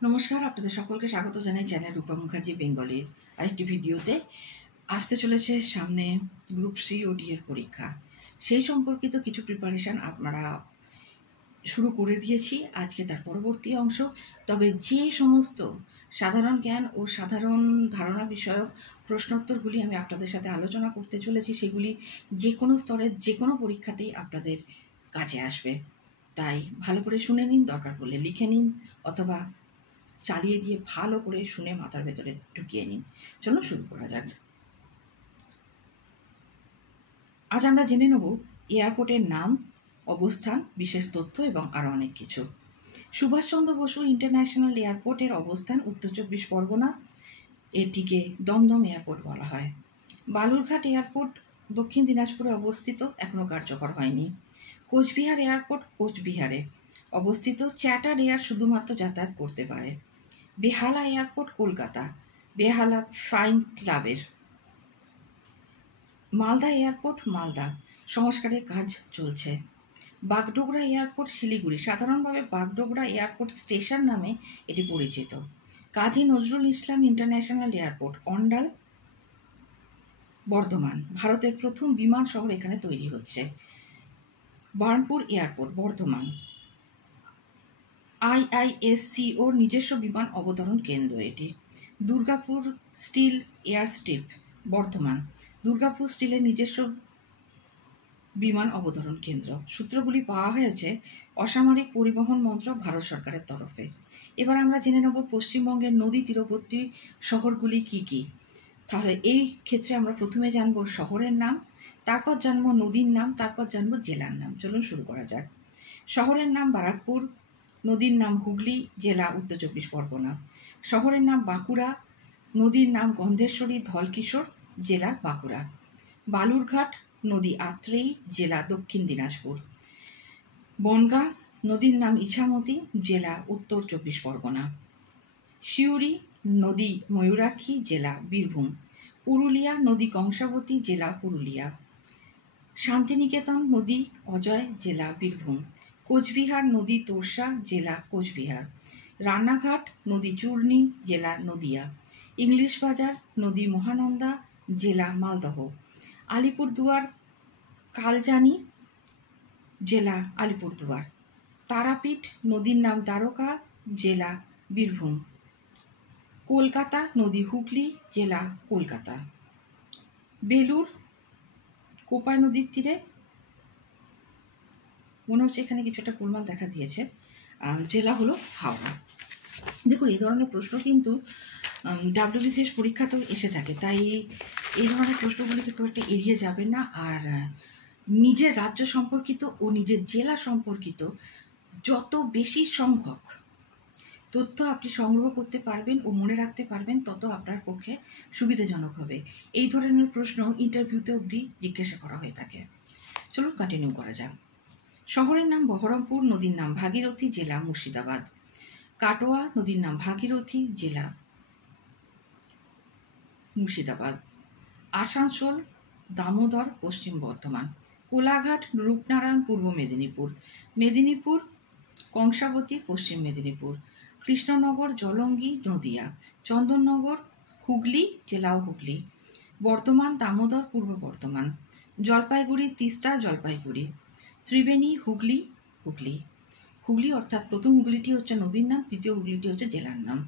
নমস্কার, আপনাদের সকলকে স্বাগত জানাই চ্যানেল রূপা মুখার্জি বেঙ্গলির আরেকটি ভিডিওতে। আসতে চলেছে সামনে গ্রুপ সি ও ডি এর পরীক্ষা। সেই সম্পর্কিত কিছু প্রিপারেশান আপনারা শুরু করে দিয়েছি, আজকে তার পরবর্তী অংশ। তবে যে সমস্ত সাধারণ জ্ঞান ও সাধারণ ধারণা বিষয়ক প্রশ্নোত্তরগুলি আমি আপনাদের সাথে আলোচনা করতে চলেছি, সেগুলি যে কোনো স্তরের যে কোনো পরীক্ষাতেই আপনাদের কাজে আসবে। তাই ভালো করে শুনে নিন, দরকার পড়লে লিখে নিন, অথবা চালিয়ে দিয়ে ভালো করে শুনে মাথার ভেতরে ঢুকিয়ে নিন। চলো শুরু করা যাক। আজ আমরা জেনে নেব এয়ারপোর্টের নাম, অবস্থান, বিশেষ তথ্য এবং আরও অনেক কিছু। সুভাষচন্দ্র বসু ইন্টারন্যাশনাল এয়ারপোর্টের অবস্থান উত্তর 24 পরগনা। এটিকে দমদম এয়ারপোর্ট বলা হয়। বালুরঘাট এয়ারপোর্ট দক্ষিণ দিনাজপুরে অবস্থিত, এখনও কার্যকর হয়নি। কোচবিহার এয়ারপোর্ট কোচবিহারে অবস্থিত, চ্যাটার এয়ার শুধুমাত্র যাতায়াত করতে পারে। বেহালা এয়ারপোর্ট কলকাতা, বেহালা ফ্লাইং ক্লাবের। মালদা এয়ারপোর্ট মালদা, সংস্কারের কাজ চলছে। বাগডোগরা এয়ারপোর্ট শিলিগুড়ি, সাধারণভাবে বাগডোগরা এয়ারপোর্ট স্টেশন নামে এটি পরিচিত। কাজী নজরুল ইসলাম ইন্টারন্যাশনাল এয়ারপোর্ট অন্ডাল, বর্ধমান, ভারতের প্রথম বিমান শহর এখানে তৈরি হচ্ছে। বার্নপুর এয়ারপোর্ট বর্ধমান, IISCOর নিজস্ব বিমান অবতরণ কেন্দ্র এটি। দুর্গাপুর স্টিল এয়ারস্ট্রিপ বর্ধমান, দুর্গাপুর স্টিলের নিজস্ব বিমান অবতরণ কেন্দ্র। সূত্রগুলি পাওয়া হয়েছে অসামরিক পরিবহন মন্ত্রক, ভারত সরকারের তরফে। এবার আমরা জেনে নেব পশ্চিমবঙ্গের নদী তীরবর্তী শহরগুলি কি কি। তাহলে এই ক্ষেত্রে আমরা প্রথমে জানব শহরের নাম, তারপর জানব নদীর নাম, তারপর জানব জেলার নাম। চলুন শুরু করা যাক। শহরের নাম বারাকপুর, নদীর নাম হুগলি, জেলা উত্তর 24 পরগনা। শহরের নাম বাঁকুড়া, নদীর নাম গন্ধেশ্বরী, ধলকিশোর, জেলা বাঁকুড়া। বালুরঘাট, নদী আত্রেয়ী, জেলা দক্ষিণ দিনাজপুর। বনগাঁ, নদীর নাম ইছামতি, জেলা উত্তর 24 পরগনা। সিউড়ি, নদী ময়ূরাক্ষী, জেলা বীরভূম। পুরুলিয়া, নদী কংসাবতী, জেলা পুরুলিয়া। শান্তিনিকেতন, নদী অজয়, জেলা বীরভূম। কোচবিহার, নদী তোরসা, জেলা কোচবিহার। রানাঘাট, নদী চূর্ণী, জেলা নদিয়া। ইংলিশ বাজার, নদী মহানন্দা, জেলা মালদহ। আলিপুরদুয়ার কালজানি, জেলা আলিপুরদুয়ার। তারাপীঠ, নদীর নাম দ্বারকা, জেলা বীরভূম। কলকাতা, নদী হুগলি, জেলা কলকাতা। বেলুর, কোপাই নদীর তীরে, মনে হচ্ছে এখানে কিছু একটা গোলমাল দেখা দিয়েছে, জেলা হলো হাওড়া। দেখুন, এই ধরনের প্রশ্ন কিন্তু WBCS পরীক্ষাতেও এসে থাকে, তাই এই ধরনের প্রশ্নগুলিকে খুব একটা এড়িয়ে যাবেন না। আর নিজের রাজ্য সম্পর্কিত ও নিজের জেলা সম্পর্কিত যত বেশি সংখ্যক তথ্য আপনি সংগ্রহ করতে পারবেন ও মনে রাখতে পারবেন, তত আপনার পক্ষে সুবিধাজনক হবে। এই ধরনের প্রশ্ন ইন্টারভিউতে অবধি জিজ্ঞাসা করা হয়ে থাকে। চলুন কন্টিনিউ করা যাক। শহরের নাম বহরমপুর, নদীর নাম ভাগীরথী, জেলা মুর্শিদাবাদ। কাটোয়া, নদীর নাম ভাগীরথী, জেলা মুর্শিদাবাদ। আসানসোল, দামোদর, পশ্চিম বর্ধমান। কোলাঘাট, রূপনারায়ণ, পূর্ব মেদিনীপুর। মেদিনীপুর, কংসাবতী, পশ্চিম মেদিনীপুর। কৃষ্ণনগর, জলঙ্গি, নদিয়া। চন্দননগর, হুগলি, জেলাও হুগলি। বর্ধমান, দামোদর, পূর্ব বর্ধমান। জলপাইগুড়ি, তিস্তা, জলপাইগুড়ি। ত্রিবেণী, হুগলি, হুগলি। হুগলি অর্থাৎ প্রথম হুগলিটি হচ্ছে নদীর নাম, দ্বিতীয় হুগলিটি হচ্ছে জেলার নাম।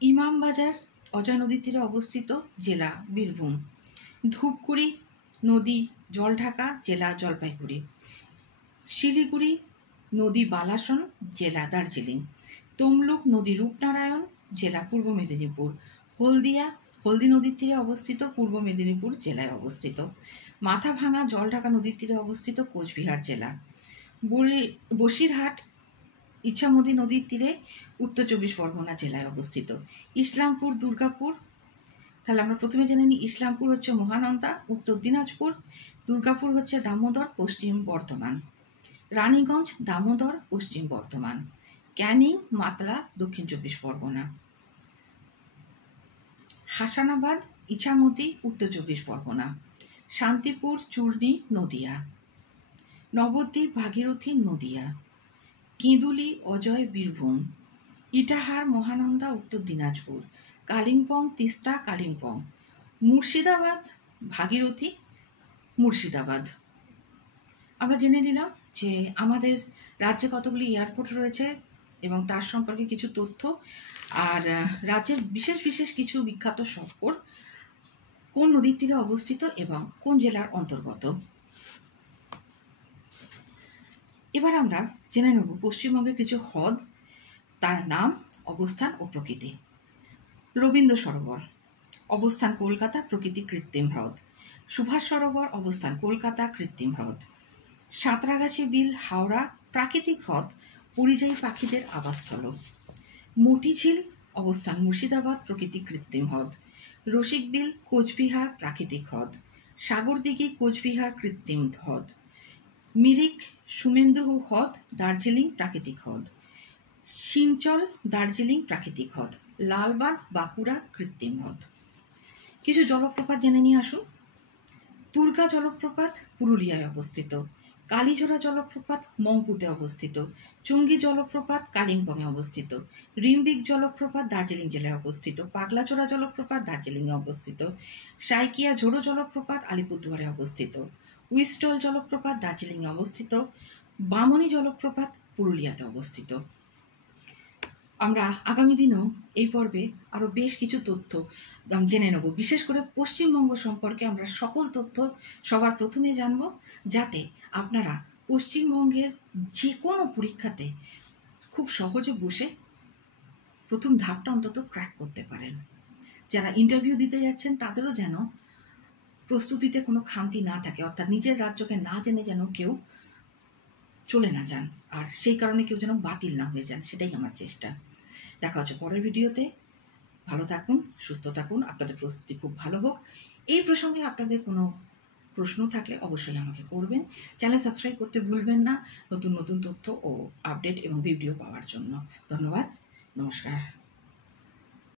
ইমামবাজার, অজয় নদীর তীরে অবস্থিত, জেলা বীরভূম। ধূপগুড়ি, নদী জলঢাকা, জেলা জলপাইগুড়ি। শিলিগুড়ি, নদী বালাসন, জেলা দার্জিলিং। তমলুক, নদী রূপনারায়ণ, জেলা পূর্ব মেদিনীপুর। হলদিয়া, হলদি নদীর তীরে অবস্থিত, পূর্ব মেদিনীপুর জেলায় অবস্থিত। মাথাভাঙা, জলঢাকা নদীর তীরে অবস্থিত, কোচবিহার জেলা। বসিরহাট, ইছামতি নদীর তীরে, উত্তর 24 পরগনা জেলায় অবস্থিত। ইসলামপুর, দুর্গাপুর, তাহলে আমরা প্রথমে জেনে নিই। ইসলামপুর হচ্ছে মহানন্দা, উত্তর দিনাজপুর। দুর্গাপুর হচ্ছে দামোদর, পশ্চিম বর্ধমান। রানীগঞ্জ, দামোদর, পশ্চিম বর্ধমান। ক্যানিং, মাতলা, দক্ষিণ 24 পরগনা। হাসানাবাদ, ইছামতি, উত্তর 24 পরগনা। শান্তিপুর, চূর্ণী, নদিয়া। নবদ্বীপ, ভাগীরথী, নদিয়া। কেঁদুলি অজয় বীরভূম, ইটাহার মহানন্দা উত্তর দিনাজপুর, কালিম্পং তিস্তা কালিম্পং, মুর্শিদাবাদ ভাগীরথী মুর্শিদাবাদ। আমরা জেনে নিলাম যে আমাদের রাজ্যে কতগুলি এয়ারপোর্ট রয়েছে এবং তার সম্পর্কে কিছু তথ্য, আর রাজ্যের বিশেষ বিশেষ কিছু বিখ্যাত শহর কোন নদীর তীরে অবস্থিত এবং কোন জেলার অন্তর্গত। এবার আমরা জেনে নেব পশ্চিমবঙ্গের কিছু হ্রদ, তার নাম, অবস্থান ও প্রকৃতি। রবীন্দ্র সরোবর, অবস্থান কলকাতা, প্রকৃতি কৃত্রিম হ্রদ। সুভাষ সরোবর, অবস্থান কলকাতা, কৃত্রিম হ্রদ। সাঁতরাগাছি বিল, হাওড়া, প্রাকৃতিক হ্রদ, পরিযায়ী পাখিদের আবাসস্থল। মতিঝিল, অবস্থান মুর্শিদাবাদ, প্রকৃতি কৃত্রিম হ্রদ। রসিক বিল, কোচবিহার, প্রাকৃতিক হ্রদ। সাগরদিঘি, কোচবিহার, কৃত্রিম হ্রদ। মিরিক সুমেন্দ্র হ্রদ, দার্জিলিং, প্রাকৃতিক হ্রদ। সিনচল, দার্জিলিং, প্রাকৃতিক হ্রদ। লালবাঁধ, বাঁকুড়া, কৃত্রিম হ্রদ। কিছু জলপ্রপাত জেনে নিয়ে আসুন। দুর্গা জলপ্রপাত পুরুলিয়ায় অবস্থিত। কালীজোড়া জলপ্রপাত মংপুতে অবস্থিত। চুঙ্গি জলপ্রপাত কালিম্পংয়ে অবস্থিত। রিম্বিক জলপ্রপাত দার্জিলিং জেলায় অবস্থিত। পাগলাচোড়া জলপ্রপাত দার্জিলিংয়ে অবস্থিত। সাইকিয়া ঝোড়ো জলপ্রপাত আলিপুরদুয়ারে অবস্থিত। উইস্টল জলপ্রপাত দার্জিলিংয়ে অবস্থিত। বামনী জলপ্রপাত পুরুলিয়াতে অবস্থিত। আমরা আগামী দিনেও এই পর্বে আরও বেশ কিছু তথ্য জেনে নেব। বিশেষ করে পশ্চিমবঙ্গ সম্পর্কে আমরা সকল তথ্য সবার প্রথমে জানব, যাতে আপনারা পশ্চিমবঙ্গের যে কোনো পরীক্ষাতে খুব সহজে বসে প্রথম ধাপটা অন্তত ক্র্যাক করতে পারেন। যারা ইন্টারভিউ দিতে যাচ্ছেন তাদেরও যেন প্রস্তুতিতে কোনো খামতি না থাকে, অর্থাৎ নিজের রাজ্যকে না জেনে যেন কেউ চলে না যান, আর সেই কারণে কেউ যেন বাতিল না হয়ে যান, সেটাই আমার চেষ্টা। দেখা হচ্ছে পরের ভিডিওতে। ভালো থাকুন, সুস্থ থাকুন, আপনাদের প্রস্তুতি খুব ভালো হোক। এই প্রসঙ্গে আপনাদের কোনো প্রশ্ন থাকলে অবশ্যই আমাকে করবেন। চ্যানেল সাবস্ক্রাইব করতে ভুলবেন না নতুন নতুন তথ্য ও আপডেট এবং ভিডিও পাওয়ার জন্য। ধন্যবাদ, নমস্কার।